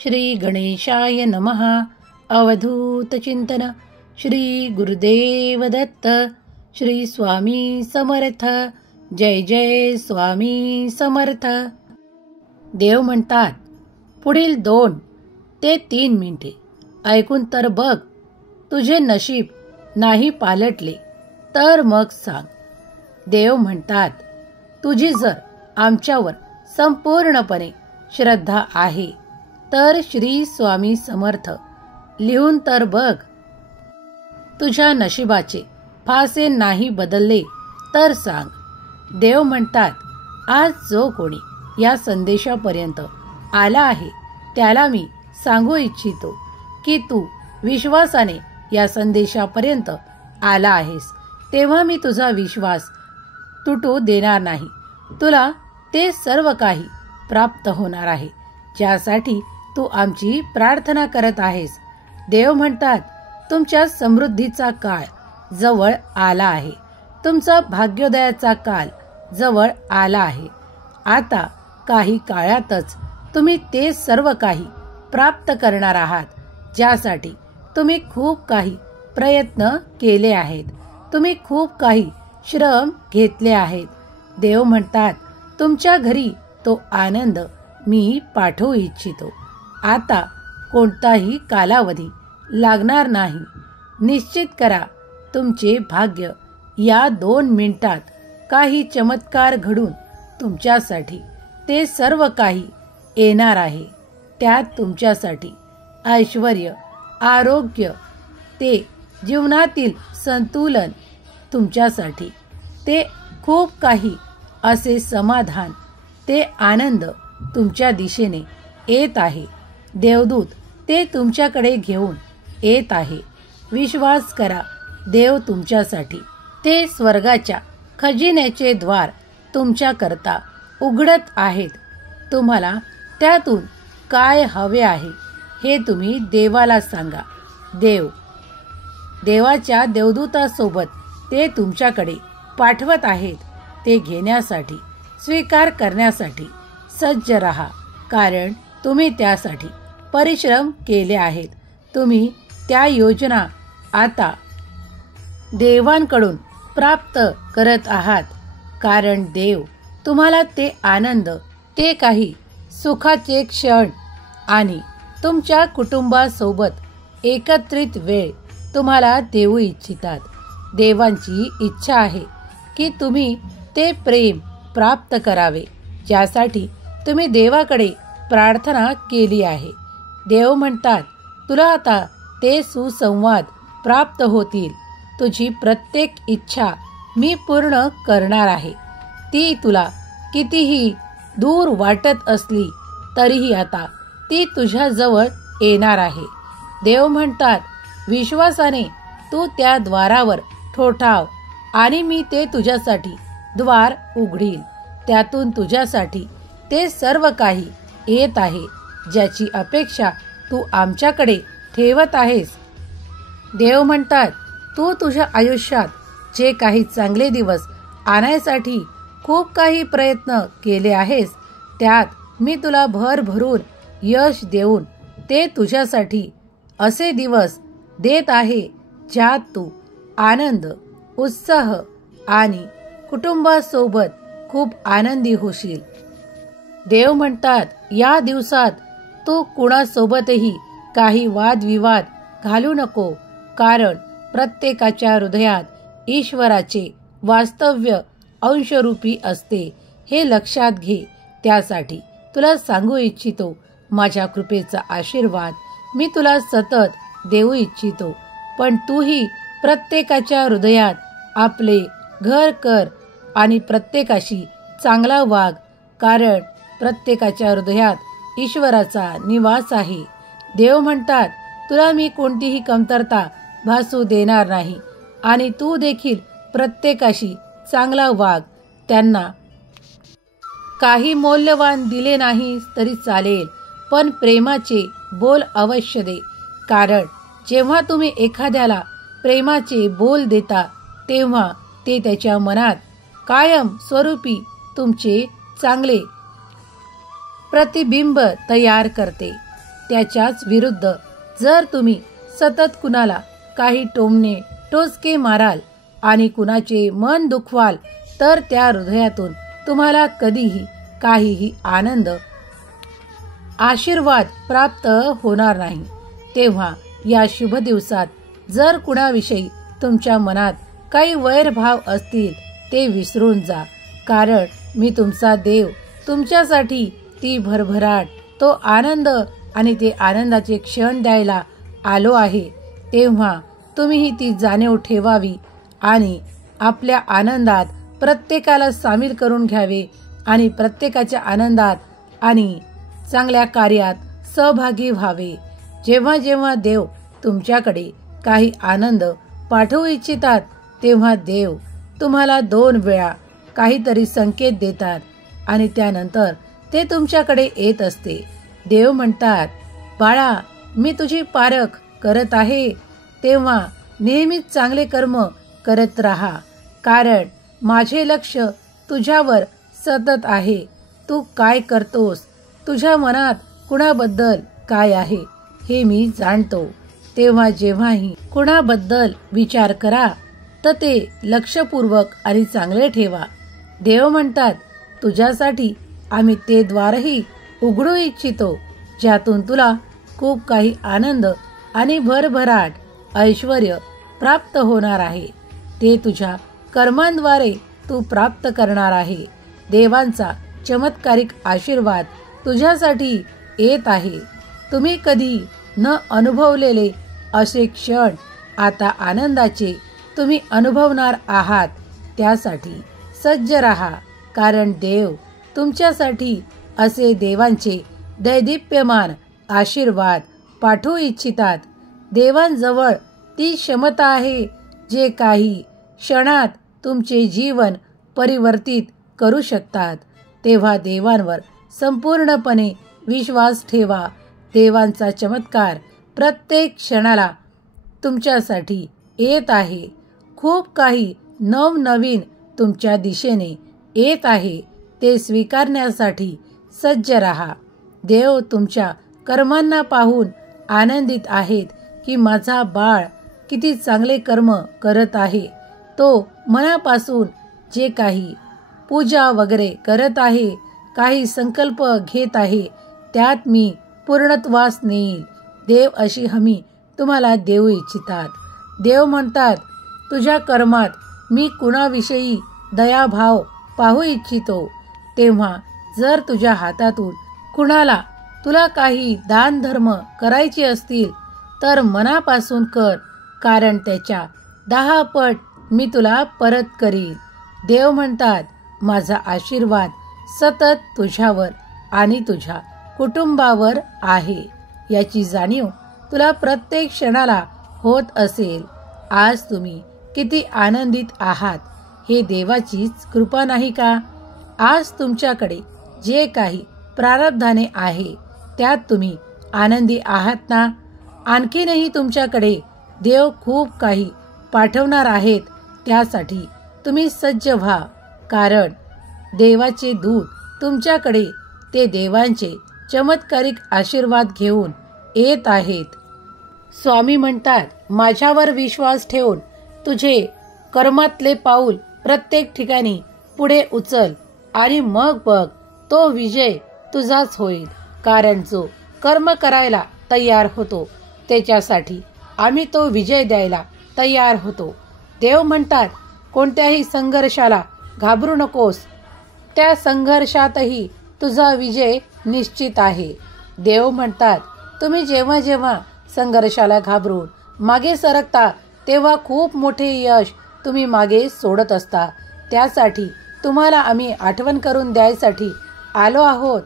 श्री गणेशाय नमः. अवधूत चिंतन. श्री गुरुदेव दत्त. श्री स्वामी समर्थ. जय जय स्वामी समर्थ. देव म्हणतात, पुढील 2 ते 3 मिनिटे ऐकून तर बघ. तुझे नशीब नाही पालटले तर मग सांग. देव म्हणतात, तुझी जर आमच्यावर संपूर्णपणे श्रद्धा आहे तर श्री स्वामी समर्थ लिहून तर बघ. तुझ्या नशिबाचे फासे नाही बदलले तर सांग. देव म्हणतात, आज जो कोणी या संदेशापर्यंत आला आहे त्याला मी सांगू इच्छितो की तू विश्वासाने या संदेशापर्यंत आला आहेस, तेव्हा मी तुझा विश्वास तुटू देणार नाही. तुला ते सर्व काही प्राप्त होणार आहे ज्यासाठी तू आमची प्रार्थना करत आहेस. देव म्हणतात, तुमच्या समृद्धीचा काळ जवळ आला आहे. तुमचा भाग्योदयाचा काल जवळ आला आहे. आता काही काळातच तुम्ही ते सर्व काही प्राप्त करणार आहात ज्यासाठी तुम्ही खूप काही प्रयत्न केले आहेत. तुम्ही खूप काही श्रम घेतले आहेत. देव म्हणतात, तुमच्या घरी तो आनंद मी पाठवू इच्छितो. आता कोणताही कालावधी लागणार नाही. निश्चित करा, तुमचे भाग्य या 2 मिनिटात काही चमत्कार घडून तुमच्यासाठी ते सर्व काही येणार आहे. त्यात तुमच्यासाठी ऐश्वर्य, आरोग्य, ते जीवनातील संतुलन, तुमच्यासाठी ते खूप काही असे समाधान, ते आनंद तुमच्या दिशेने येत आहे. देवदूत ते तुमच्याकडे घेऊन येत आहे. विश्वास करा, देव तुमच्यासाठी ते स्वर्गाच्या खजिन्याचे द्वार तुमच्याकरता उघडत आहेत. तुम्हाला त्यातून काय हवे आहे हे तुम्ही देवाला सांगा. देवाच्या देवदूतासोबत ते तुमच्याकडे पाठवत आहेत. ते घेण्यासाठी, स्वीकार करण्यासाठी सज्ज रहा, कारण तुम्ही त्यासाठी परिश्रम केले आहेत. तुम्ही त्या योजना आता देवांकडून प्राप्त करत आहात, कारण देव तुम्हाला ते आनंद, ते काही सुखाचे क्षण आणि तुमच्या कुटुंबासोबत एकत्रित वेळ तुम्हाला देऊ इच्छितात. देवांची इच्छा आहे की तुम्ही ते प्रेम प्राप्त करावे ज्यासाठी तुम्ही देवाकडे प्रार्थना केली आहे. देव म्हणतात, तुला आता ते सुसंवाद प्राप्त होतील. तुझी प्रत्येक इच्छा मी पूर्ण करणार आहे. ती तुला कितीही दूर वाटत असली तरीही आता ती तुझ्याजवळ येणार आहे. देव म्हणतात, विश्वासाने तू त्या द्वारावर ठोठाव आणि मी ते तुझ्यासाठी द्वार उघडील. त्यातून तुझ्यासाठी ते सर्व काही येत आहे ज्याची अपेक्षा तू आमच्याकडे ठेवत आहेस. देव म्हणतात, तू तुझ्या आयुष्यात जे काही चांगले दिवस आणण्यासाठी खूप काही प्रयत्न केले आहेस, त्यात मी तुला भरभरून यश देऊन ते तुझ्यासाठी असे दिवस देत आहे ज्यात तू आनंद, उत्साह आणि कुटुंबासोबत खूप आनंदी होशील. देव म्हणतात, या दिवसात तू कुणासोबतही काही वादविवाद घालू नको, कारण प्रत्येकाच्या हृदयात ईश्वराचे वास्तव्य अंशरूपी असते हे लक्षात घे. त्यासाठी तुला सांगू इच्छितो, माझ्या कृपेचा आशीर्वाद मी तुला सतत देऊ इच्छितो. पण तूही प्रत्येकाच्या हृदयात आपले घर कर आणि प्रत्येकाशी चांगला वाग, कारण प्रत्येकाच्या हृदयात ईश्वराचा निवास आहे. देव म्हणतात, तुला मी कोणतीही कमतरता भासू देणार नाही आणि तू देखील प्रत्येकाशी चांगला वाग. त्यांना काही मौल्यवान दिले नाही तरी चालेल, पण प्रेमाचे बोल अवश्य दे, कारण जेव्हा तुम्ही एखाद्याला प्रेमाचे बोल देता तेव्हा ते त्याच्या मनात कायम स्वरूपी तुमचे चांगले प्रतिबिंब तयार करते. त्याच्याच विरुद्ध जर तुम्ही सतत कुणाला काही टोमणे टोचके माराल आणि कुणाचे मन दुखवाल तर त्या हृदयातून तुम्हाला कधीही काहीही आनंद आशीर्वाद प्राप्त होणार नाही. तेव्हा या शुभ दिवसात जर कुणाविषयी तुमच्या मनात काही वैरभाव असतील ते विसरून जा, कारण मी तुमचा देव तुमच्यासाठी ती भरभराट, तो आनंद आणि ते आनंदाचे क्षण द्यायला आलो आहे. तेव्हा तुम्हीही ती जाणीव ठेवावी आणि आपल्या आनंदात प्रत्येकाला सामील करून घ्यावे आणि प्रत्येकाच्या आनंदात आणि चांगल्या कार्यात सहभागी व्हावे. जेव्हा जेव्हा देव तुमच्याकडे काही आनंद पाठवू इच्छितात तेव्हा देव तुम्हाला 2 वेळा काहीतरी संकेत देतात आणि त्यानंतर ते तुमच्याकडे येत असते. देव म्हणतात, बाळा, मी तुझी पारख करत आहे, तेव्हा नेहमीच चांगले कर्म करत राहा, कारण माझे लक्ष तुझ्यावर सतत आहे. तू काय करतोस, तुझ्या मनात कुणाबद्दल काय आहे हे मी जाणतो. तेव्हा जेव्हाही कुणाबद्दल विचार करा तर ते लक्षपूर्वक आणि चांगले ठेवा. देव म्हणतात, तुझ्यासाठी आम्ही ते द्वारही उघडू इच्छितो ज्यातून तुला खूप काही आनंद आणि भरभराट ऐश्वर्य प्राप्त होणार आहे. ते तुझ्या कर्मांद्वारे तू प्राप्त करणार आहे. देवांचा चमत्कारिक आशीर्वाद तुझ्यासाठी येत आहे. तुम्ही कधी न अनुभवलेले असे क्षण आता आनंदाचे तुम्ही अनुभवणार आहात. त्यासाठी सज्ज राहा, कारण देव तुमच्यासाठी असे देवांचे दैदिप्यमान आशीर्वाद पाठवू इच्छितात. देवांजवळ ती क्षमता आहे जे काही क्षणात तुमचे जीवन परिवर्तित करू शकतात. तेव्हा देवांवर संपूर्णपणे विश्वास ठेवा. देवांचा चमत्कार प्रत्येक क्षणाला तुमच्यासाठी येत आहे. खूप काही नवनवीन तुमच्या दिशेने येत आहे. ते स्वीकारण्यासाठी सज्ज राहा. देव तुमच्या कर्मांना पाहून आनंदित आहेत की माझा बाळ किती चांगले कर्म करत आहे. तो मनापासून जे काही पूजा वगैरे करत आहे, काही संकल्प घेत आहे, त्यात मी पूर्णत्वास नेईल. देव अशी हमी तुम्हाला देऊ इच्छितात. देव म्हणतात, तुझ्या कर्मात मी कुणाविषयी दयाभाव पाहू इच्छितो. तेव्हा जर तुझ्या हातातून कुणाला तुला काही दान धर्म करायचे असतील तर मनापासून कर, कारण त्याच्या 10 पट मी तुला परत करीन. देव म्हणतात, माझा आशीर्वाद सतत तुझ्यावर आणि तुझ्या कुटुंबावर आहे. याची जाणीव तुला प्रत्येक क्षणाला होत असेल. आज तुम्ही किती आनंदित आहात हे देवाचीच कृपा नाही का? आज तुमच्याकडे जे काही प्रारब्धाने आहे त्यात तुम्ही आनंदी आहात ना? आणखीनही तुमच्याकडे देव खूप काही पाठवणार आहेत. त्यासाठी तुम्ही सज्ज व्हा, कारण देवाचे दूत तुमच्याकडे ते देवांचे चमत्कारिक आशीर्वाद घेऊन येत आहेत. स्वामी म्हणतात, माझ्यावर विश्वास ठेवून तुझे कर्मातले पाऊल प्रत्येक ठिकाणी पुढे उचल आणि मग बघ, तो विजय तुझाच होईल. कारण जो कर्म करायला तयार होतो त्याच्यासाठी आम्ही तो विजय द्यायला तयार होतो. देव म्हणतात, कोणत्याही संघर्षाला घाबरू नकोस, त्या संघर्षातही तुझा विजय निश्चित आहे. देव म्हणतात, तुम्ही जेव्हा जेव्हा संघर्षाला घाबरून मागे सरकता तेव्हा खूप मोठे यश तुम्ही मागे सोडत असता. त्यासाठी तुम्हाला आम्ही आठवण करून द्यायसाठी आलो आहोत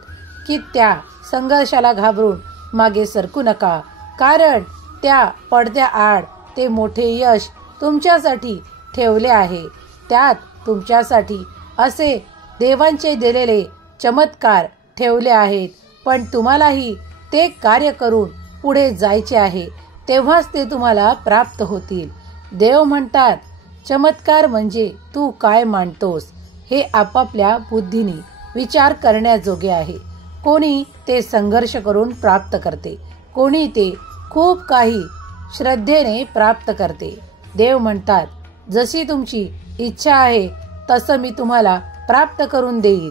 की त्या संघर्षाला घाबरून मागे सरकू नका, कारण त्या पडद्याआड ते मोठे यश तुमच्यासाठी ठेवले आहे. त्यात तुमच्यासाठी असे देवांचे दिलेले चमत्कार ठेवले आहेत, पण तुम्हालाही ते कार्य करून पुढे जायचे आहे, तेव्हाच ते तुम्हाला प्राप्त होतील. देव म्हणतात, चमत्कार म्हणजे तू काय मानतोस हे आपापल्या बुद्धीने विचार करण्याजोगे आहे. कोणी ते संघर्ष करून प्राप्त करते कोणी ते खूप काही श्रद्धेने प्राप्त करते. देव म्हणतात, जशी तुमची इच्छा आहे तसं मी तुम्हाला प्राप्त करून देईल.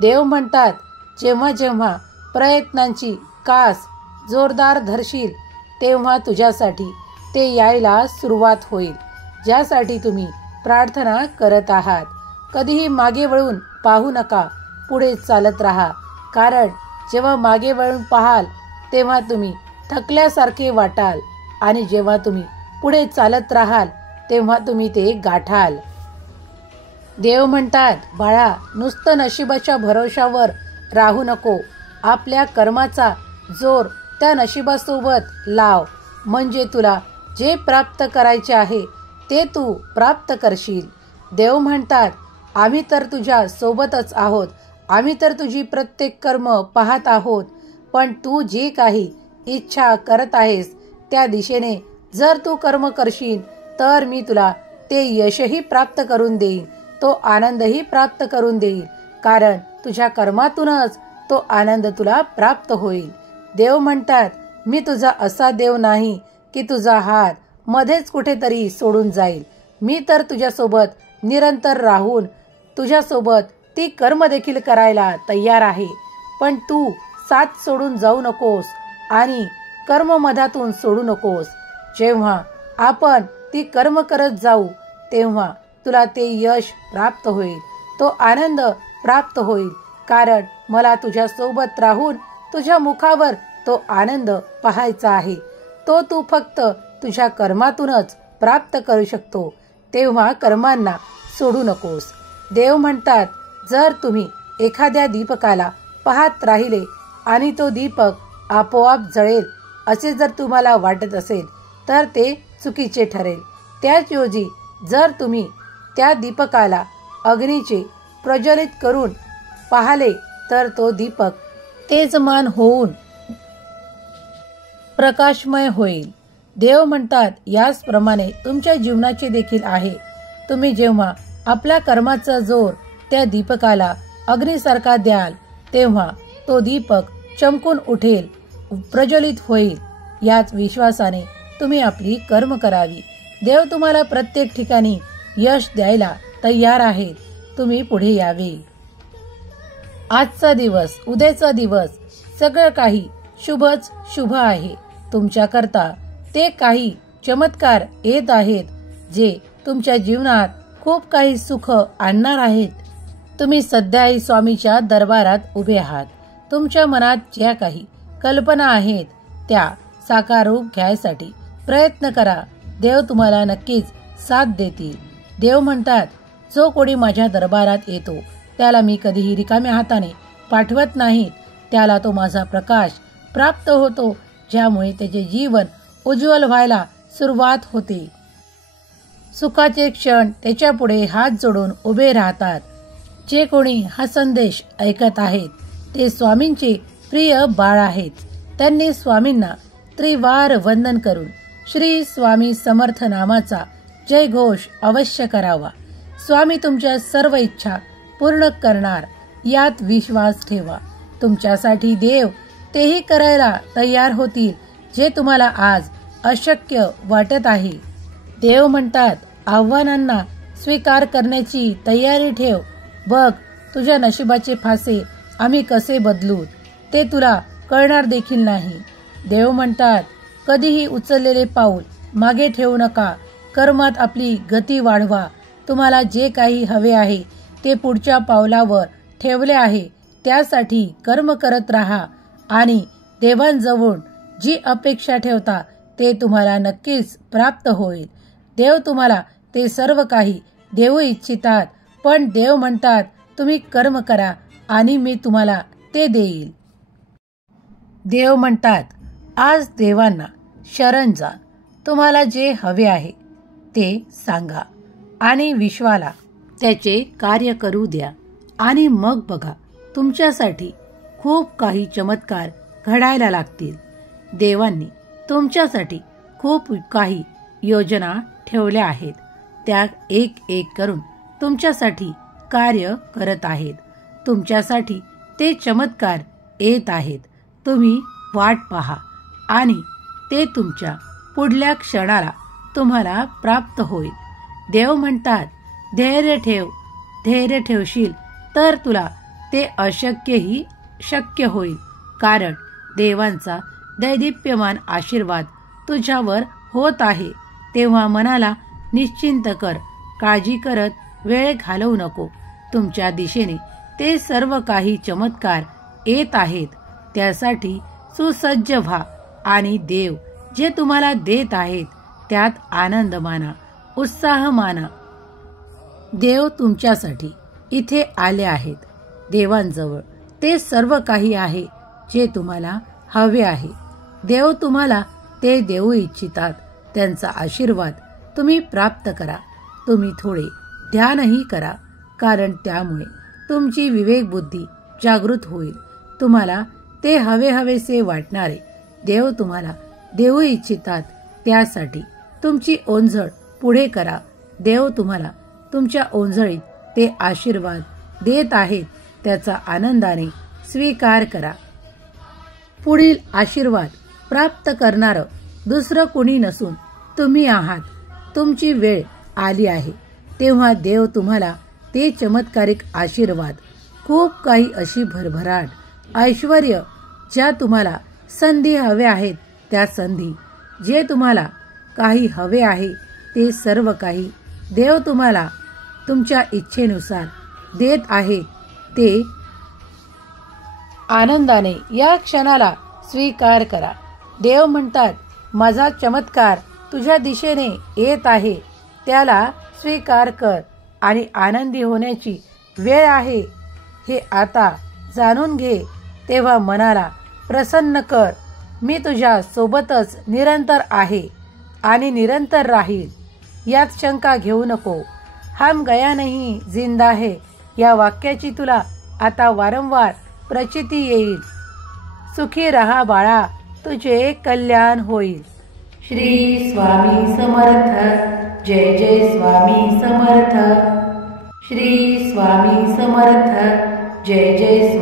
देव म्हणतात, जेव्हा जेव्हा प्रयत्नांची कास जोरदार धरशील तेव्हा तुझ्यासाठी ते यायला सुरुवात होईल, ज्यासाठी तुम्ही प्रार्थना करत आहात. कधीही मागे वळून पाहू नका, पुढे चालत राहा. कारण जेव्हा मागे वळून पाहाल तेव्हा तुम्ही थकल्यासारखे वाटाल आणि जेव्हा तुम्ही पुढे चालत राहाल तेव्हा तुम्ही ते गाठाल. देव म्हणतात, बाळा, नुसतं नशिबाच्या भरोशावर राहू नको. आपल्या कर्माचा जोर त्या नशिबासोबत लाव, म्हणजे तुला जे प्राप्त करायचे आहे ते तू प्राप्त करशील. देव म्हणतात, आम्ही तर तुझ्या सोबतच आहोत. आम्ही तर तुझी प्रत्येक कर्म पाहत आहोत. पण तू जे काही इच्छा करत आहेस त्या दिशेने जर तू कर्म करशील तर मी तुला ते यशही प्राप्त करून देईन, तो आनंदही प्राप्त करून देईल. कारण तुझ्या कर्मातूनच तो आनंद तुला प्राप्त होईल. देव म्हणतात, मी तुझा असा देव नाही की तुझा हात मध्येच कुठेतरी सोडून जाईल. मी तर तुझ्यासोबत निरंतर राहून तुझ्यासोबत ती कर्म देखील करायला तयार आहे. पण तू साथ सोडून जाऊ नकोस आणि कर्म मधातून सोडू नकोस. जेव्हा आपण ती कर्म करत जाऊ तेव्हा तुला ते यश प्राप्त होईल, तो आनंद प्राप्त होईल. कारण मला तुझ्या सोबत राहून तुझ्या मुखावर तो आनंद पाहायचा आहे. तो तू फक्त तुझ्या कर्मातूनच प्राप्त करू शकतो. तेव्हा कर्मांना सोडू नकोस. देव म्हणतात, जर तुम्ही एखाद्या दीपकाला पाहत राहिले आणि तो दीपक आपोआप जळेल असे जर तुम्हाला वाटत असेल तर ते चुकीचे ठरेल. त्याचऐवजी जर तुम्ही त्या दीपकाला अग्नीचे प्रज्वलित करून पाहिले तर तो दीपक तेजमान होऊन प्रकाशमय होईल. देव म्हणतात, याचप्रमाणे तुमच्या जीवनाचे देखील आहे. तुम्ही जेव्हा आपल्या कर्माचा जोर त्या दीपकाला अग्नीसारखा द्याल तेव्हा तो दीपक चमकून उठेल, प्रज्वलित होईल. याच विश्वासाने तुम्ही आपली कर्म करावी. देव तुम्हाला प्रत्येक ठिकाणी यश द्यायला तयार आहे. तुम्ही पुढे यावे. आजचा दिवस, उद्याचा दिवस सगळं काही शुभच शुभ आहे. तुमच्याकरता ते काही चमत्कार येत आहेत जे तुमच्या जीवनात खूप काही सुख आणणार आहेत. तुम्ही सध्याही स्वामीच्या दरबारात उभे आहात. तुमच्या मनात ज्या काही कल्पना आहेत त्या साकार रूप घ्यायसाठी प्रयत्न करा. देव तुम्हाला नक्कीच साथ देतील. देव म्हणतात, जो कोणी माझ्या दरबारात येतो त्याला मी कधीही रिकाम्या हाताने पाठवत नाही. त्याला तो माझा प्रकाश प्राप्त होतो, ज्यामुळे त्याचे जीवन उज्ज्वल व्हायला सुरुवात होते. सुखाचे क्षण त्याच्या पुढे हात जोडून उभे राहतात. जे कोणी हा संदेश ऐकत आहेत ते स्वामींचे प्रिय बाळ आहेत. त्यांनी स्वामींना त्रिवार वंदन करून श्री स्वामी समर्थ नामाचा जयघोष अवश्य करावा. स्वामी तुमच्या सर्व इच्छा पूर्ण करणार यात विश्वास ठेवा. तुमच्यासाठी देव तेही करायला तयार होतील जे तुम्हाला आज अशक्य वाटत आहे. देव म्हणतात, आव्हानांना स्वीकार करण्याची तयारी ठेव. बघ, तुझ्या नशिबाचे फासे आम्ही कसे बदलू ते तुला कळणार देखील नाही. देव म्हणतात, कधीही उचललेले पाऊल मागे ठेवू नका. कर्मात आपली गती वाढवा. तुम्हाला जे काही हवे आहे ते पुढच्या पावलावर ठेवले आहे. त्यासाठी कर्म करत राहा आणि देवांजवळ जी अपेक्षा ठेवता ते तुम्हाला नक्कीच प्राप्त होईल. देव तुम्हाला ते सर्व काही देऊ इच्छितात, पण देव म्हणतात तुम्ही कर्म करा आणि मी तुम्हाला ते देईल. देव म्हणतात, आज देवांना शरण जा. तुम्हाला जे हवे आहे ते सांगा आणि विश्वाला त्याचे कार्य करू द्या आणि मग बघा, तुमच्यासाठी खूप काही चमत्कार घडायला लागतील. देवांनी तुमच्यासाठी खूप काही योजना ठेवल्या आहेत. त्या एक एक करून तुमच्यासाठी कार्य करत आहेत. तुमच्यासाठी ते चमत्कार येत आहेत. तुम्ही वाट पहा. आणि ते तुमच्या पुढल्या क्षणाला तुम्हाला प्राप्त होईल. देव म्हणतात, धैर्य ठेव. धैर्य ठेवशील तर तुला ते अशक्यही शक्य होईल. कारण देवांचा दैदिप्यमान आशीर्वाद तुझ्यावर होत आहे. तेव्हा मनाला निश्चिंत कर. काळजी करत वेळ घालवू नको. तुमच्या दिशेने ते सर्व काही चमत्कार येत आहेत. त्यासाठी सुसज्ज व्हा आणि देव जे तुम्हाला देत आहेत त्यात आनंद माना, उत्साह माना. देव तुमच्यासाठी इथे आले आहेत. देवांजवळ ते सर्व काही आहे जे तुम्हाला हवे आहे. देव तुम्हाला ते देऊ इच्छितात. त्यांचा आशीर्वाद तुम्ही प्राप्त करा. तुम्ही थोडे ध्यानही करा, कारण त्यामुळे तुमची विवेकबुद्धी जागृत होईल. तुम्हाला ते हवेसे वाटणारे देव तुम्हाला देऊ इच्छितात. त्यासाठी तुमची ओंजळ पुढे करा. देव तुम्हाला तुमच्या ओंजळीत ते आशीर्वाद देत आहेत त्याचा आनंदाने स्वीकार करा. पुढील आशीर्वाद प्राप्त करणारं दुसरं कुणी नसून तुम्ही आहात. तुमची वेळ आली आहे तेव्हा देव तुम्हाला ते चमत्कारिक आशीर्वाद, खूप काही अशी भरभराट, ऐश्वर्य, ज्या तुम्हाला संधी हवे आहेत त्या संधी, जे तुम्हाला काही हवे आहे ते सर्व काही देव तुम्हाला तुमच्या इच्छेनुसार देत आहे. ते आनंदाने या क्षणाला स्वीकार करा. देव म्हणतात, माझा चमत्कार तुझ्या दिशेने येत आहे. त्याला स्वीकार कर आणि आनंदी होण्याची वेळ आहे हे आता जाणून घे. तेव्हा मनाला प्रसन्न कर. मी तुझ्या सोबतच निरंतर आहे आणि निरंतर राहील, यात शंका घेऊ नको. हम गया नहीं जिंदा है या वाक्याची तुला आता वारंवार प्रचिती येईल. सुखी रहा बाळा, तुझे कल्याण होईल. श्री स्वामी समर्थ. जय जय स्वामी समर्थ. श्री स्वामी समर्थ. जय जय स्वामी.